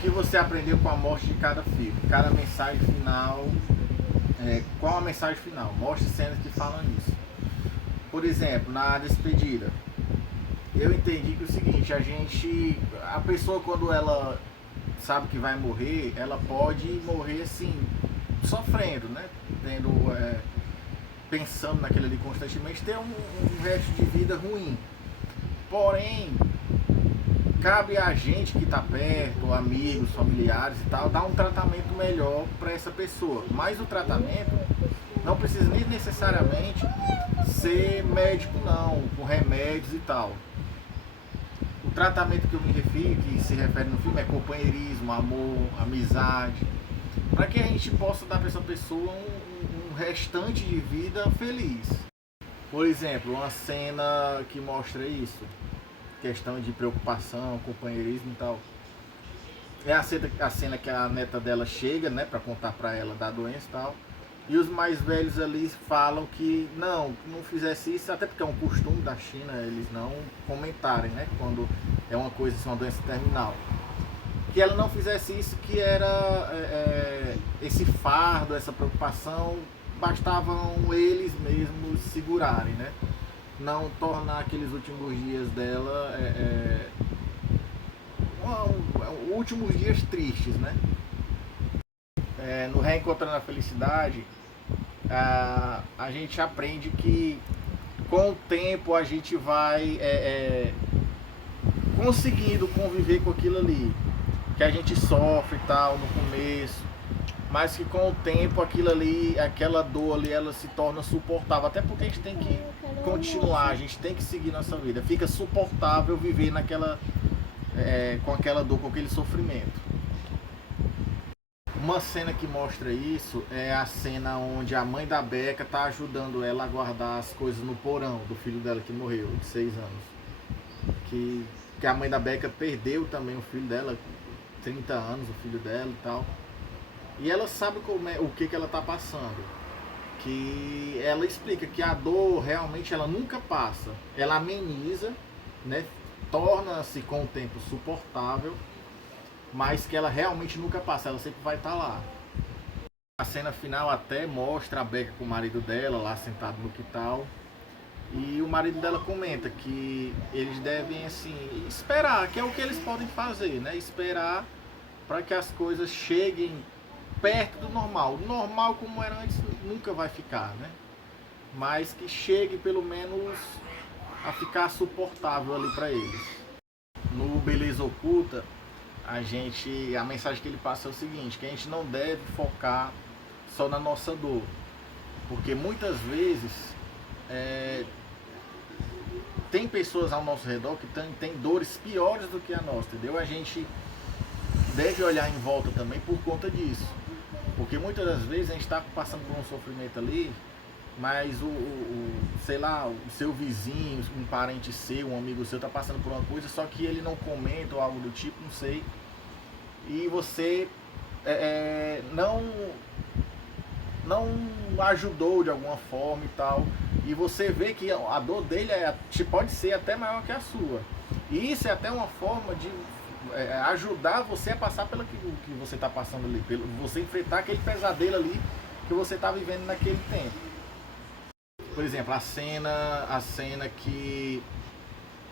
que você aprendeu com a morte de cada filho? Cada mensagem final, qual a mensagem final? Mostre cenas que falam isso. Por exemplo, na despedida, eu entendi que é o seguinte, a pessoa quando ela sabe que vai morrer, ela pode morrer assim, sofrendo, né? Pensando naquilo ali constantemente, ter um resto de vida ruim. Porém, cabe a gente que está perto, amigos, familiares e tal, dar um tratamento melhor para essa pessoa. Mas o tratamento não precisa nem necessariamente ser médico não, com remédios e tal. O tratamento que eu me refiro, que se refere no filme, é companheirismo, amor, amizade, para que a gente possa dar para essa pessoa um restante de vida feliz. Por exemplo, uma cena que mostra isso, questão de preocupação, companheirismo e tal. É a cena que a neta dela chega, né, para contar para ela da doença e tal. E os mais velhos ali falam que não fizesse isso, até porque é um costume da China eles não comentarem, né, quando é uma coisa, uma doença terminal. Que ela não fizesse isso, que era esse fardo, essa preocupação, bastavam eles mesmos segurarem, né? Não tornar aqueles últimos dias dela últimos dias tristes, né? No Reencontrando a Felicidade, a gente aprende que com o tempo a gente vai conseguindo conviver com aquilo ali, que a gente sofre e tal no começo, mas que com o tempo aquilo ali, aquela dor ali, ela se torna suportável, até porque a gente tem que continuar, a gente tem que seguir nossa vida, fica suportável viver com aquela dor, com aquele sofrimento. Uma cena que mostra isso é a cena onde a mãe da Becca está ajudando ela a guardar as coisas no porão do filho dela que morreu, de 6 anos. Que a mãe da Becca perdeu também o filho dela, 30 anos, o filho dela e tal. E ela sabe o que ela está passando. Que ela explica que a dor realmente ela nunca passa. Ela ameniza, né? Torna-se com o tempo suportável, mas que ela realmente nunca passa, ela sempre vai estar lá. A cena final até mostra a Becca com o marido dela lá sentado no quintal. E o marido dela comenta que eles devem assim esperar, que é o que eles podem fazer, né? Esperar para que as coisas cheguem perto do normal. O normal como era antes nunca vai ficar, né? Mas que chegue pelo menos a ficar suportável ali para eles. No Beleza Oculta, a mensagem que ele passa é o seguinte, que a gente não deve focar só na nossa dor, porque muitas vezes tem pessoas ao nosso redor que tem dores piores do que a nossa, entendeu? A gente deve olhar em volta também por conta disso, porque muitas das vezes a gente está passando por um sofrimento ali, mas sei lá, o seu vizinho, um parente seu, um amigo seu está passando por uma coisa, só que ele não comenta ou algo do tipo, não sei, e você não ajudou de alguma forma e tal, e você vê que a dor dele pode ser até maior que a sua, e isso é até uma forma de ajudar você a passar pelo que você está passando ali, pelo você enfrentar aquele pesadelo ali que você está vivendo naquele tempo. Por exemplo, a cena que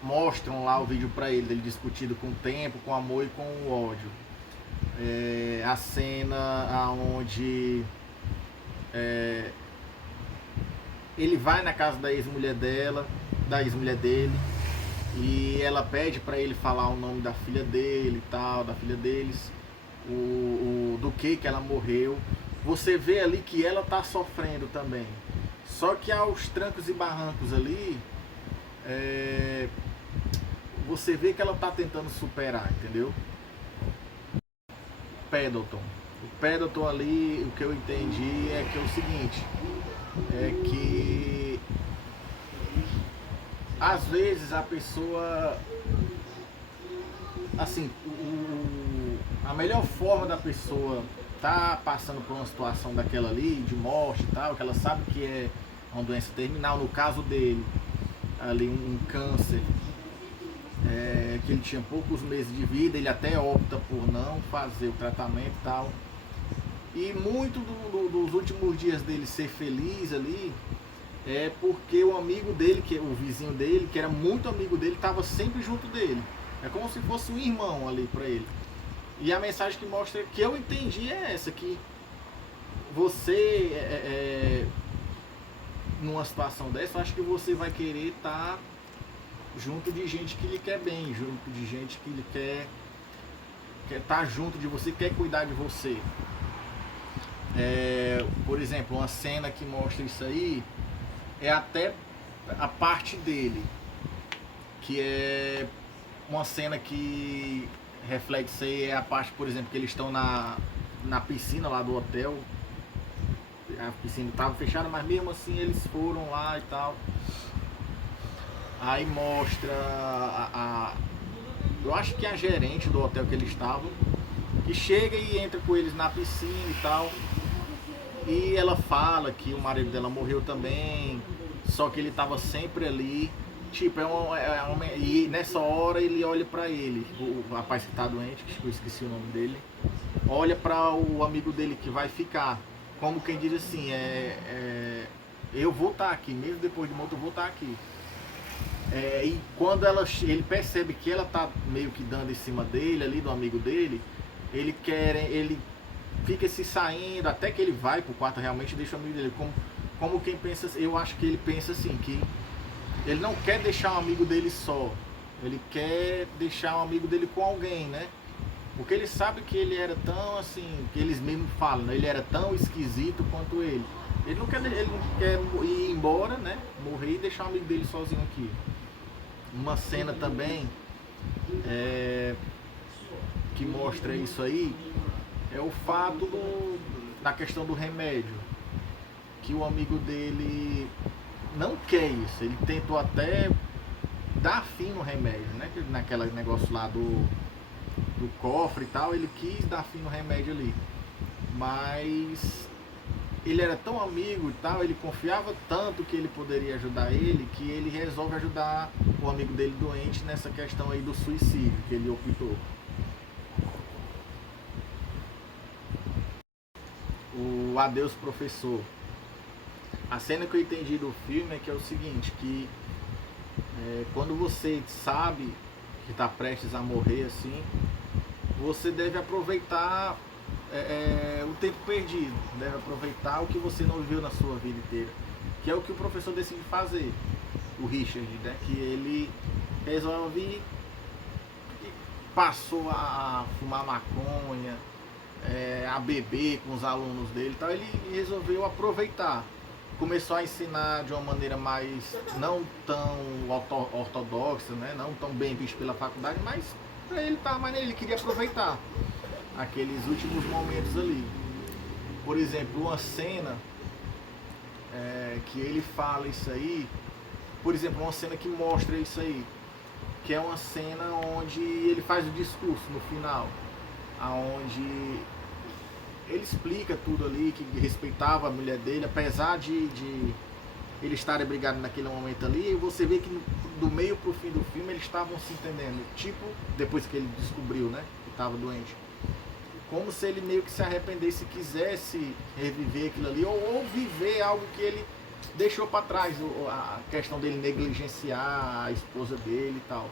mostram lá o vídeo para ele discutido com o tempo, com o amor e com o ódio. A cena onde ele vai na casa da ex-mulher dele, e ela pede para ele falar o nome da filha dele e tal, da filha deles, do que ela morreu. Você vê ali que ela tá sofrendo também. Só que aos trancos e barrancos ali, você vê que ela tá tentando superar, entendeu? O Pendleton ali, o que eu entendi é que é o seguinte, é que às vezes a pessoa, assim, a melhor forma da pessoa tá passando por uma situação daquela ali, de morte e tal, que ela sabe que é uma doença terminal, no caso dele, ali um câncer, que ele tinha poucos meses de vida, ele até opta por não fazer o tratamento e tal. E muito dos últimos dias dele ser feliz ali é porque o amigo dele, o vizinho dele, que era muito amigo dele, estava sempre junto dele. É como se fosse um irmão ali para ele. E a mensagem que mostra, que eu entendi, é essa, que você, numa situação dessa, eu acho que você vai querer estar junto de gente que lhe quer bem, junto de gente que lhe quer estar junto de você, quer cuidar de você. Por exemplo, uma cena que mostra isso aí é até a parte dele, que é uma cena que reflete isso aí, é a parte, por exemplo, que eles estão na piscina lá do hotel. A piscina estava fechada, mas mesmo assim eles foram lá e tal. Aí mostra eu acho que a gerente do hotel que eles estavam, que chega e entra com eles na piscina e tal. E ela fala que o marido dela morreu também, só que ele estava sempre ali. Tipo, e nessa hora ele olha pra ele, o rapaz que tá doente, que eu esqueci o nome dele, olha pra o amigo dele que vai ficar, como quem diz assim, eu vou estar aqui, mesmo depois de morto eu vou estar aqui. E quando ele percebe que ela tá meio que dando em cima dele, ali do amigo dele, ele fica se saindo, até que ele vai pro quarto, realmente deixa o amigo dele, como quem pensa, eu acho que ele pensa assim, que ele não quer deixar um amigo dele só, ele quer deixar um amigo dele com alguém, né? Porque ele sabe que ele era tão assim, que eles mesmos falam, né? Ele era tão esquisito quanto ele. Ele não quer ir embora, né? Morrer e deixar o amigo dele sozinho aqui. Uma cena também que mostra isso aí é o fato da questão do remédio, que o amigo dele não quer isso, ele tentou até dar fim no remédio, né? Naquele negócio lá do cofre e tal, ele quis dar fim no remédio ali, mas ele era tão amigo e tal, ele confiava tanto que ele poderia ajudar ele, que ele resolve ajudar o amigo dele doente nessa questão aí do suicídio que ele optou. O Adeus Professor. A cena que eu entendi do filme é que é o seguinte, que quando você sabe que está prestes a morrer assim, você deve aproveitar o tempo perdido, deve aproveitar o que você não viveu na sua vida inteira, que é o que o professor decide fazer, o Richard, né? Que ele resolve, passou a fumar maconha, a beber com os alunos dele, então ele resolveu aproveitar, começou a ensinar de uma maneira mais não tão ortodoxa, né? Não tão bem visto pela faculdade, mas para ele tá maneiro, ele queria aproveitar aqueles últimos momentos ali. Por exemplo, uma cena que ele fala isso aí, por exemplo, uma cena que mostra isso aí, que é uma cena onde ele faz o discurso no final, aonde ele explica tudo ali, que respeitava a mulher dele, apesar de eles estarem brigados naquele momento ali, e você vê que do meio pro fim do filme eles estavam se entendendo, tipo, depois que ele descobriu, né, que estava doente, como se ele meio que se arrependesse, quisesse reviver aquilo ali, ou viver algo que ele deixou para trás, a questão dele negligenciar a esposa dele e tal.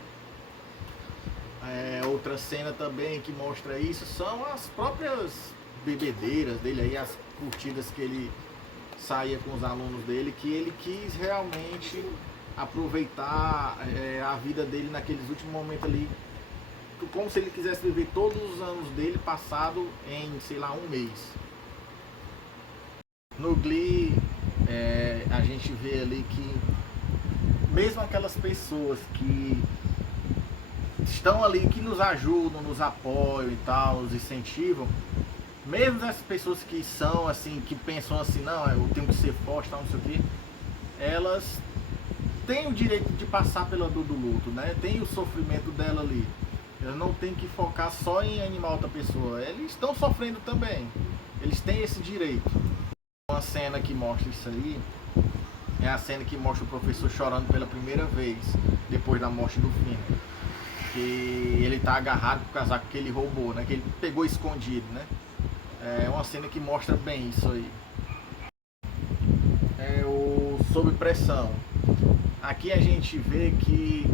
Outra cena também que mostra isso são as próprias bebedeiras dele aí, as curtidas que ele saía com os alunos dele, que ele quis realmente aproveitar a vida dele naqueles últimos momentos ali, como se ele quisesse viver todos os anos dele passado em, sei lá, um mês. No Glee, a gente vê ali que mesmo aquelas pessoas que estão ali, que nos ajudam, nos apoiam e tal, nos incentivam, mesmo essas pessoas que são assim, que pensam assim, não, eu tenho que ser forte, tal, não sei o que, elas têm o direito de passar pela dor do luto, né? Tem o sofrimento dela ali. Elas não tem que focar só em animar outra pessoa. Eles estão sofrendo também. Eles têm esse direito. Uma cena que mostra isso aí é a cena que mostra o professor chorando pela primeira vez depois da morte do Finn. que ele tá agarrado com o casaco que ele roubou, né? Que ele pegou escondido, né? É uma cena que mostra bem isso aí. É o Sob Pressão. Aqui a gente vê que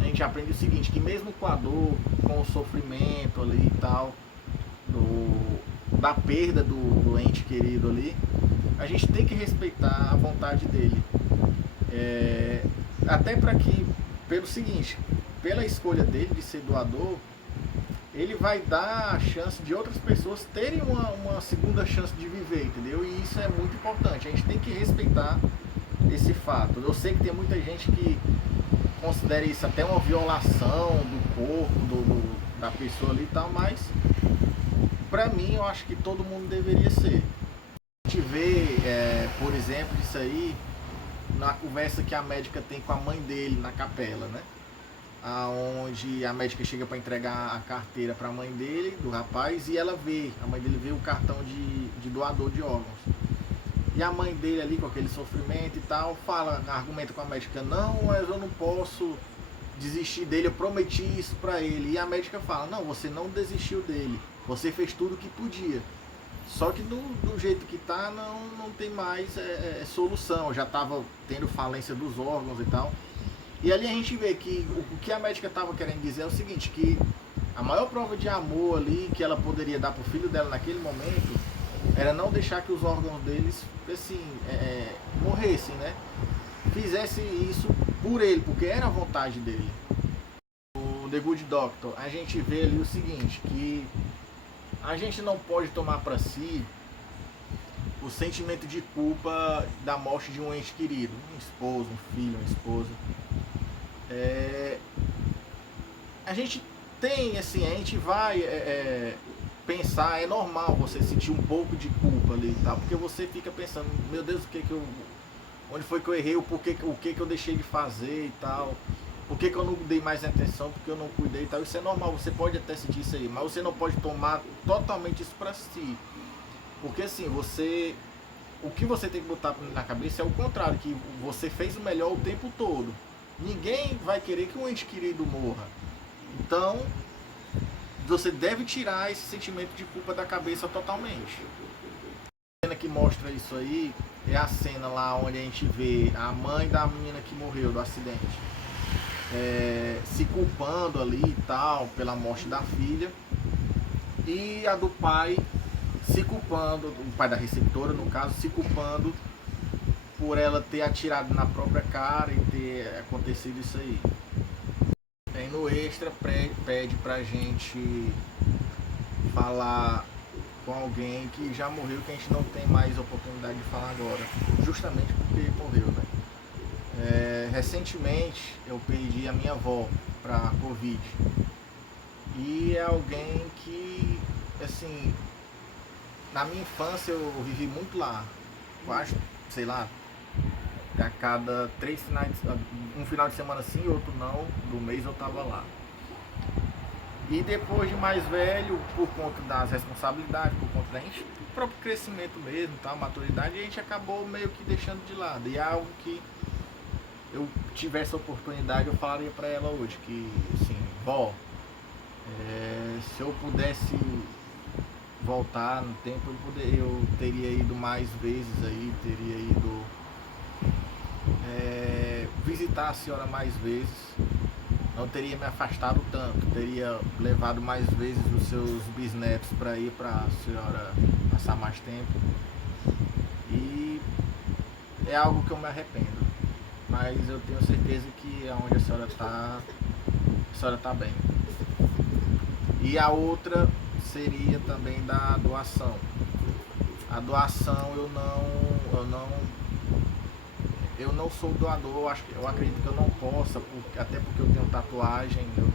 a gente aprende o seguinte, que mesmo com a dor, com o sofrimento ali e tal, da perda do ente querido ali, a gente tem que respeitar a vontade dele. Até para que, pelo seguinte, pela escolha dele de ser doador, ele vai dar a chance de outras pessoas terem uma segunda chance de viver, entendeu? E isso é muito importante, a gente tem que respeitar esse fato. Eu sei que tem muita gente que considera isso até uma violação do corpo da pessoa ali e tal, mas pra mim eu acho que todo mundo deveria ser. A gente vê, por exemplo, isso aí na conversa que a médica tem com a mãe dele na capela, né? Aonde a médica chega para entregar a carteira para a mãe dele, do rapaz, e a mãe dele vê o cartão de doador de órgãos. E a mãe dele ali com aquele sofrimento e tal, argumenta com a médica, não, mas eu não posso desistir dele, eu prometi isso para ele. E a médica fala, não, você não desistiu dele, você fez tudo o que podia. Só que do jeito que tá, não tem mais solução, já estava tendo falência dos órgãos e tal. E ali a gente vê que o que a médica estava querendo dizer é o seguinte, que a maior prova de amor ali que ela poderia dar pro filho dela naquele momento era não deixar que os órgãos deles, assim, morressem, né? Fizesse isso por ele, porque era a vontade dele. O The Good Doctor, a gente vê ali o seguinte, que a gente não pode tomar para si o sentimento de culpa da morte de um ente querido, um esposo, um filho, uma esposa. A gente tem, assim, a gente vai pensar, é normal você sentir um pouco de culpa ali e tal, porque você fica pensando, meu Deus, onde foi que eu errei, o que eu deixei de fazer e tal, por que eu não dei mais atenção, porque eu não cuidei e tal. Isso é normal, você pode até sentir isso aí, mas você não pode tomar totalmente isso pra si, porque assim, o que você tem que botar na cabeça é o contrário, que você fez o melhor o tempo todo. Ninguém vai querer que um ente querido morra. Então, você deve tirar esse sentimento de culpa da cabeça totalmente. A cena que mostra isso aí é a cena lá onde a gente vê a mãe da menina que morreu do acidente se culpando ali e tal pela morte da filha, e a do pai se culpando, o pai da receptora no caso, se culpando por ela ter atirado na própria cara e ter acontecido isso aí. Aí no extra pede pra gente falar com alguém que já morreu, que a gente não tem mais oportunidade de falar agora, justamente porque morreu, né? Recentemente eu perdi a minha avó pra Covid, e é alguém que, assim, na minha infância eu vivi muito lá, quase, sei lá, a cada 3 finais, um final de semana sim, outro não, do mês eu tava lá. E depois de mais velho, por conta das responsabilidades, por conta do próprio crescimento mesmo, tá, maturidade, a gente acabou meio que deixando de lado. E é algo que eu tivesse a oportunidade, eu falaria pra ela hoje, que assim, vó, se eu pudesse voltar no tempo, eu teria ido mais vezes aí, teria ido visitar a senhora mais vezes, não teria me afastado tanto, teria levado mais vezes os seus bisnetos para ir para a senhora passar mais tempo, e é algo que eu me arrependo, mas eu tenho certeza que onde a senhora está bem. E a outra seria também da doação. A doação eu não sou doador, eu acredito que eu não possa, até porque eu tenho tatuagem, eu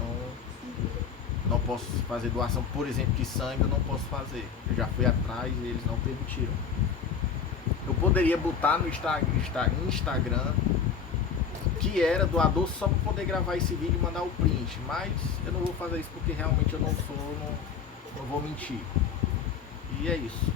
não posso fazer doação, por exemplo, de sangue, eu não posso fazer. Eu já fui atrás e eles não permitiram. Eu poderia botar no Instagram que era doador só para poder gravar esse vídeo e mandar o print, mas eu não vou fazer isso porque realmente eu não vou mentir. E é isso.